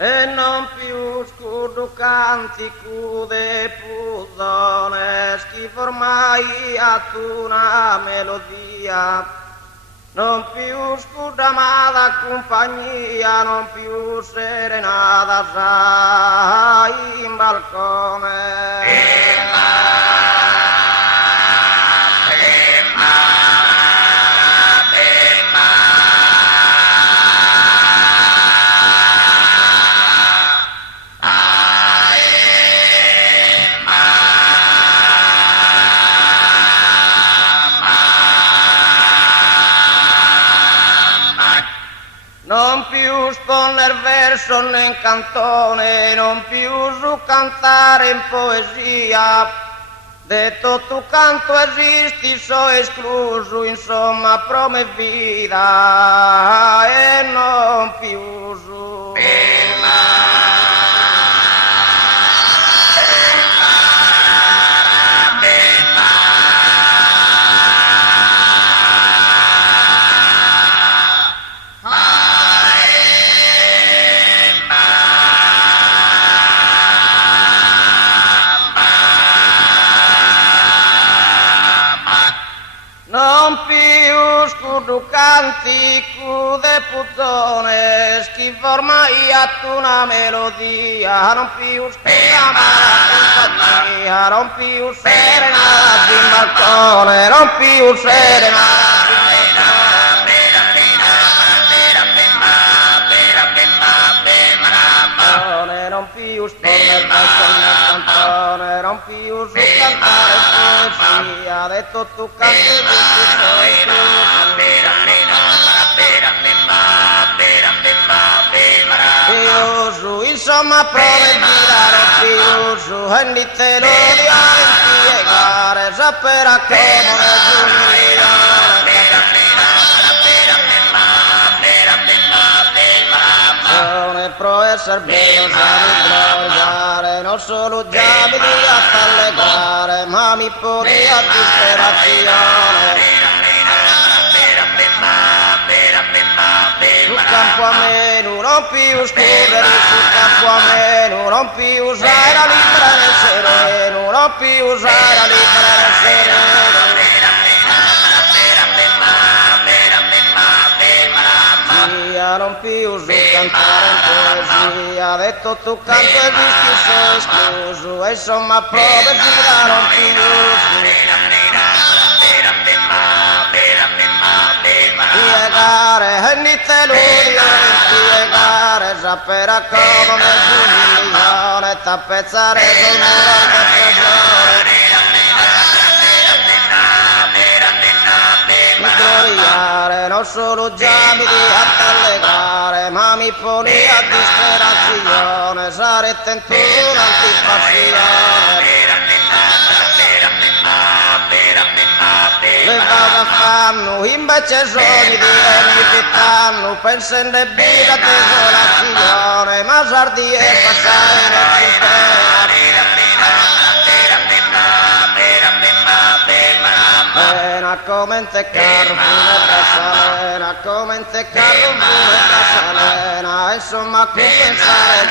e non più scuducanti cude pudone, schifo ormai a tu una melodia, non più scudamata compagnia, non più serenata sai in balcone. Non più sponer verso né in cantone, non più su cantare in poesia, detto tu canto esisti, so escluso, insomma prome vita e non più su. Non più scuducanti cude puzzone, schifo ormai a tu una melodia, non più compagnia, non più serenata in balcone, non più serenata in balcone, non più sponer verso nel cantone, non più su cantare poesia, detto tu canti più su, insomma prove di dare più su, e di te lo diare impiegare, sapere come pro essere bello sai gloriare, non solo già mi dia a allegare, ma mi poni a disperazione. Sul campo a meno, non più scrivere, sul campo a meno, non più usare la libera nel sereno, non più usare la libera nel sereno. Non più su cantare in poesia, detto tu canto e dischi sei escluso, e insomma prove gira non più piegare, e niente lui piegare, sapere come un milione, tappezzare sul muro del tesoro. Gloriare, non solo già mi di allegare, ma mi poni a disperazione, sarete in tu un'antipassione. Le vada fanno, invece sogni di venificanno, pensando e vita desolazione, ma sardi e passare non ci come in te carro pure salena, come in te carro pure salena, insomma compensare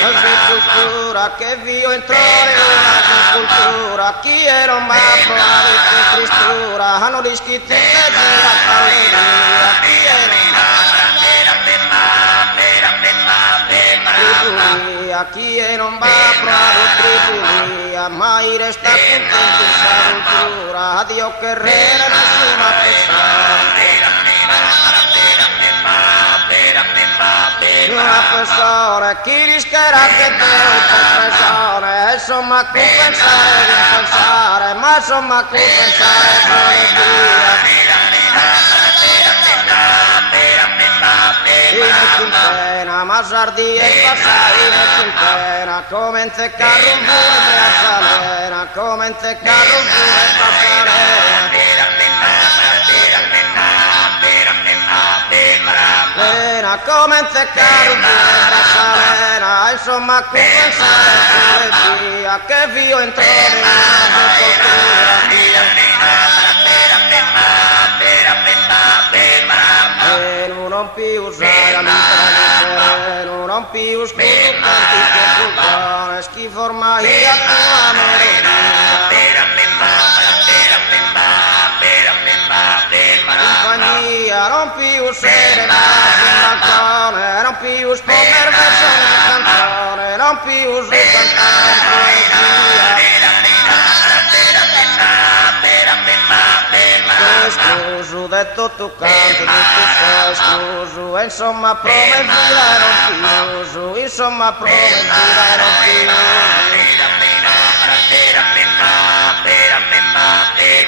l'agricoltura che vio entrare un'agricoltura, chi era un mappo di tristura, hanno rischiato di allegria, chi era chi e non va a provare tribulia, mai resta contento in salvatura, addio che re nessuna una persona, chi rischierà che deve compensare, insomma compensare, compensare, ma insomma compensare buone via. In pena, ma sardi e passare in pena, come in te carro pure a salena, come in te carro pure a salena. Pena, come in te carro pure a salena, insomma compensare pure via, che vio entrare in agricoltura via. non più usare sereno, non più scudo cantico schifo ormai a tua compagnia, non più serena sul balcone, non più spomer verso nel cantone, non più su cantare poesia. Escluso, detto tu canti, tu sei escluso, insomma promettila e non più uso, insomma promettila e non più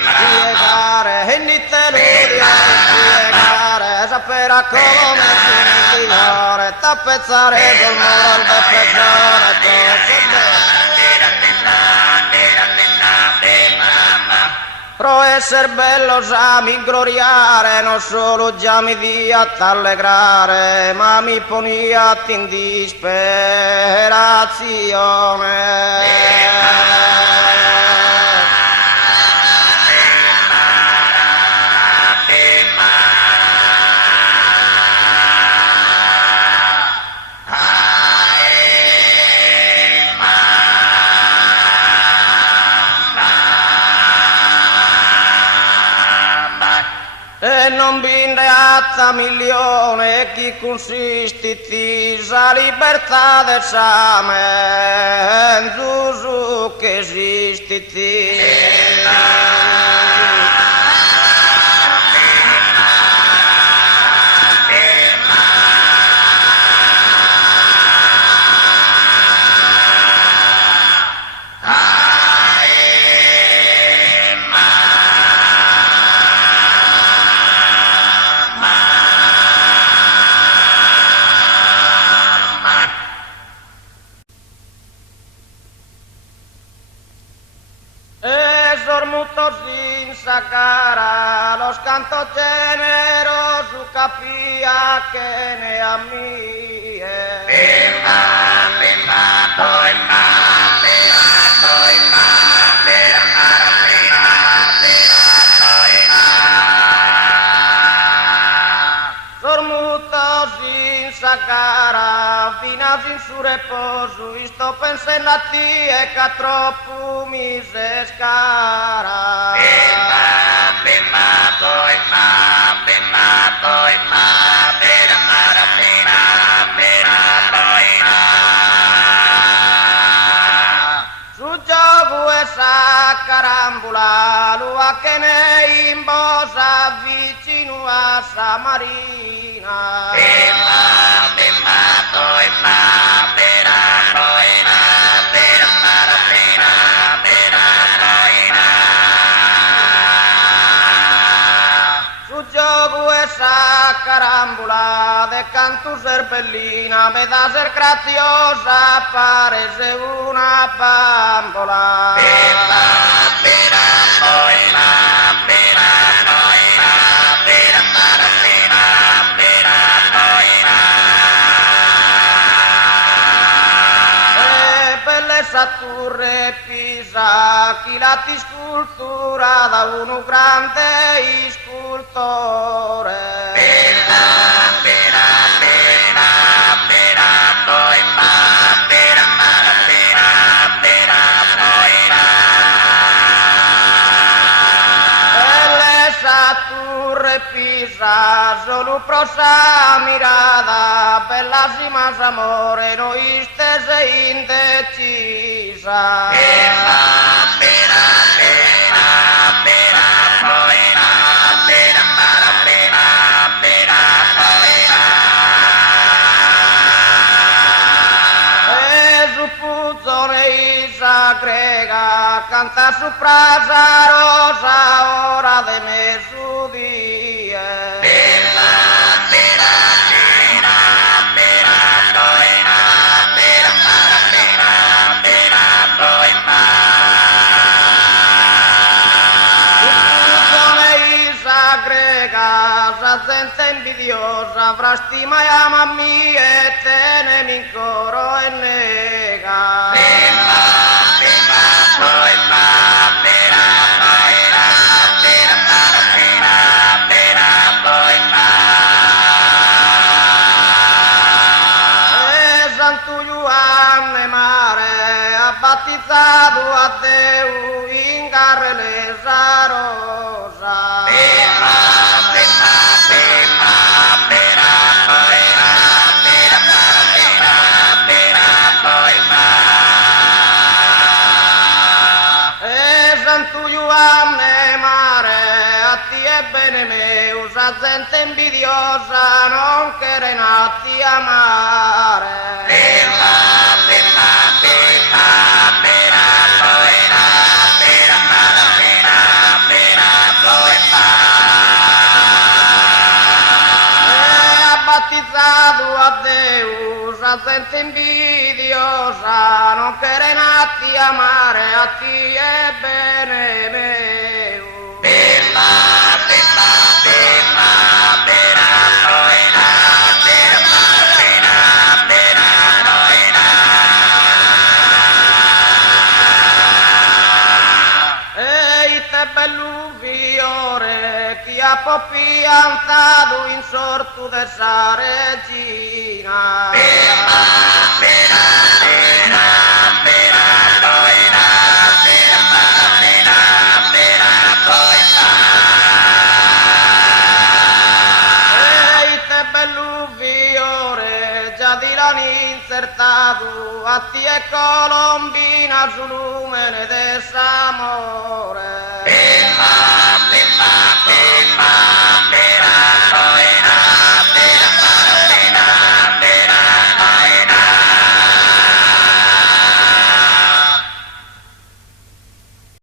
spiegare, e niente lui spiegare, sapere come si migliore, tappezzare col muro al peggiore, pro esser bello già mi gloriare, non solo già mi dia t'allegrare, ma mi poniat in disperazione. E non bindeazza milione chi consiste tisa libertà del same Zuzu che esiste sin sacara los cantos generosos capía que ne a mí sormuto sin sacara fina sin su reposo isto pensé na ti e che troppo mi se scara su gioco essa carambula lua che ne imbosa vicino a Samarina su gioco essa carambula de canto serbellina me da ser graziosa parece una bambola Torre Pisa, chi la ti scultura da uno grande scultore. Torre Pisa, solo prosa mirada, bella si más amore, no istes e indecisa. Grega canta su prasa rosa ora de mezzodía grega sa gente invidiosa fra stima e ama mia e tenemi in coro e nega battezzato a Deo in carrelesa rosa. E Santo Giovanni mare, a ti è bene mio, sa gente invidiosa non che nati amare. Battezzato a Deo, sa gente invidiosa, non che nati amare, a ti è bene mio. Ehi te bello fiore, chi ha poi piantato in sortu de sa regina. Ehi te bello fiore, già di l'hanno insertato, a ti è colombina sul lumene de s'amore.